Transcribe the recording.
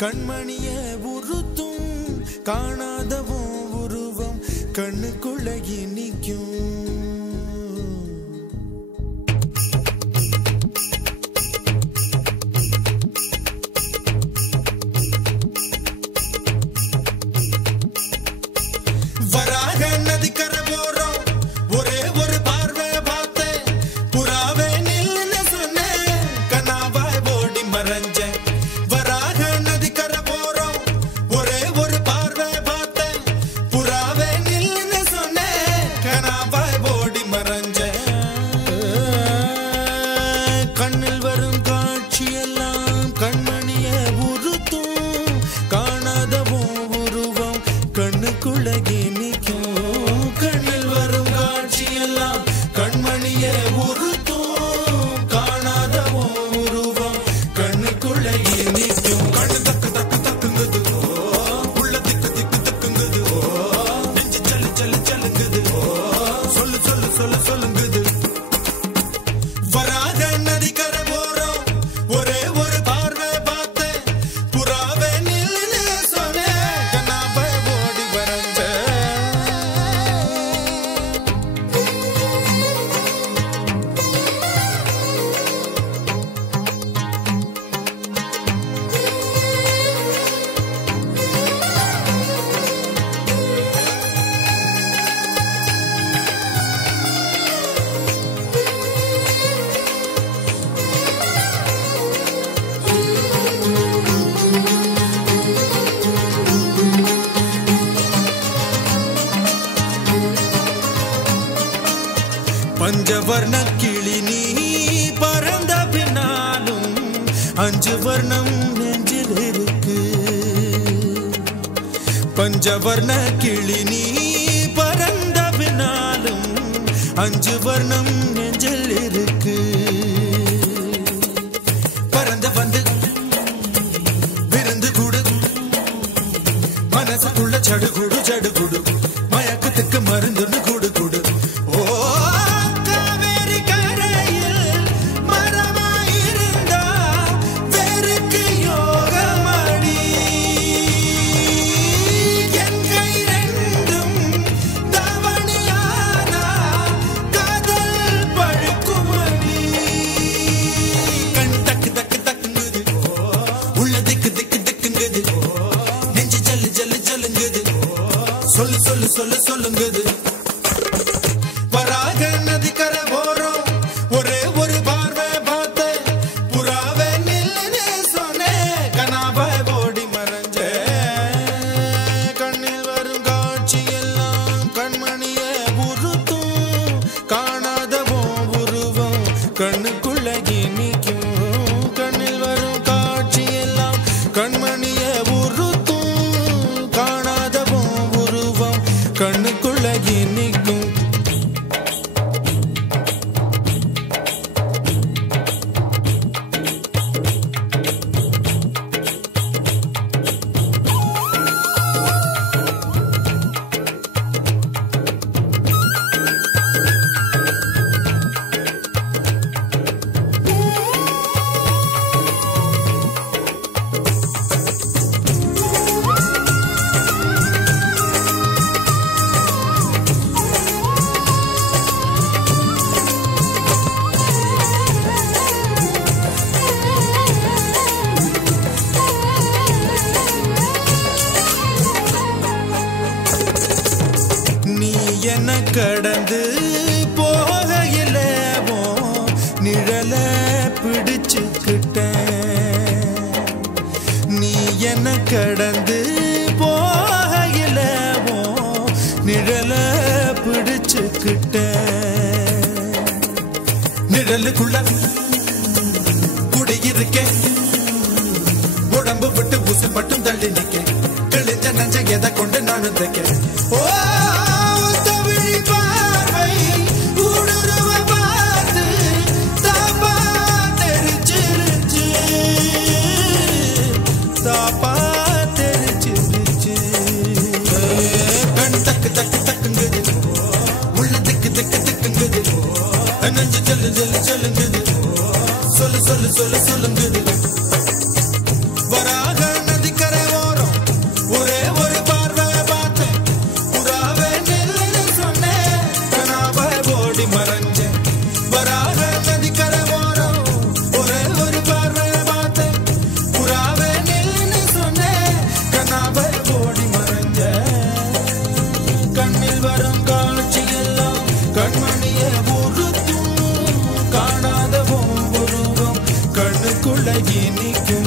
கண்மணிய உறுத்தும் காணாதவும் உருவம் கண்ணுக்குள்ள நிற்கும். வராக நதிக்கரை போறோம் ஒரே ஒரு பார்வை பார்த்தேன் புறாவே நில்லுன்னு சொன்னேன் கனாவாய் ஓடி மறைஞ்சேன். வராக நதிக்கரை போறோம் ஒரே ஒரு பார்வை பார்த்தேன் புறாவே நில்லுன்னு சொன்னேன் கனாவாய் ஓடி மறைஞ்சேன். கண்ணில் வரும் காட்சியெல்லாம் கண்மணிய உறுத்தும் காணாதவும் உருவம் கண்ணுக்குள்ள நிற்கும். கண்ணில் வரும் காட்சியெல்லாம் கண்மணிய உறுத்தும் காணாதவும் உருவம் கண்ணுக்குள்ள நிற்கும். கண்ணு தக்கு தக்கு தக்குங்குது உள்ள திக்கு திக்கு தக்குங்குது நெஞ்சு சல்லு சல்லு சல்லுங்குது சொல்லு சொல்லு சொல்லு சொல்லுங்குது. வராக நதிக்கரை போறோம் ஒரே ஒரு பார்வை பார்த்தேன் புறாவே நில்லுன்னு சொன்னேன் கனாவாய் ஓடி மறைஞ்சேன். பஞ்சவர்ண கிளி நீ பறந்த பின்னாலும் 5 வர்ணம் நெஞ்சில் இருக்கு. பஞ்சவர்ண கிளி நீ பறந்த பின்னாலும் 5 வர்ணம் நெஞ்சில் இருக்கு. பறந்து வந்து விருந்து கூடு மனசுக்குள்ள சடுகுடு சடுகுடு மயக்கத்துக்கு மருந்துன்னு கூடு கூடு. காவேரி கரையில் மரமாயிருந்தா வெறுக்கு யோகமடி என் கை ரெண்டும் தவணியானா காதல் பழுக்குமடி. கண் தக்கு தக்கு தக்குங்குது உள்ள திக்கு திக்கு திக்குங்குது நெஞ்சு ஜல்லு ஜல்லு ஜல்லுங்குது சொல்லு சொல்லு சொல்லு சொல்லுங்குது. வராக நதிக்கரை போறோம் ஒரே ஒரு பார்வை பார்த்தேன் புறாவே நில்லுன்னு சொன்னேன் கனாவாய் ஓடி மறைஞ்சேன். கண்ணில் வரும் காட்சியெல்லாம் கண்மணிய உறுத்தும் காணாதவும் உருவம் கண்ணுக்குள்ள நிற்கும். கண்ணில் வரும் காட்சியெல்லாம் கண்மணிய உறுத்தும் காணாதவும் உருவம் கண்ணுக்குள்ள நிற்கும். நீ என்ன கடந்து போகையில நிழல பிடிச்சுக்கிட்டேன். நீ என்ன கடந்து போகையில நிழல பிடிச்சுக்கிட்டேன். நிழலுக்குள்ள குடியிருக்கேன் உடம்பு விட்டு ஊசி மட்டும் தள்ளி நிக்க கிழிஞ்ச நஞ்ச எதை கொண்டு நானும் தைக்க. ஓ தமிழ் பார்வை ஊடுருவ பார்த்து தாப்பா தெரிச்சிருச்சு தாப்பா தெரிச்சிருச்சு. கண் தக்கு தக்கு தக்குங்குது உள்ள திக்கு திக்கு திக்குங்குது நஞ்சு செல்லு செல்லு செல்லுங்குது சொல்லு சொல்லு சொல்லு சொல்லுங்குது. வராக நதி உள்ள இனிக்கும்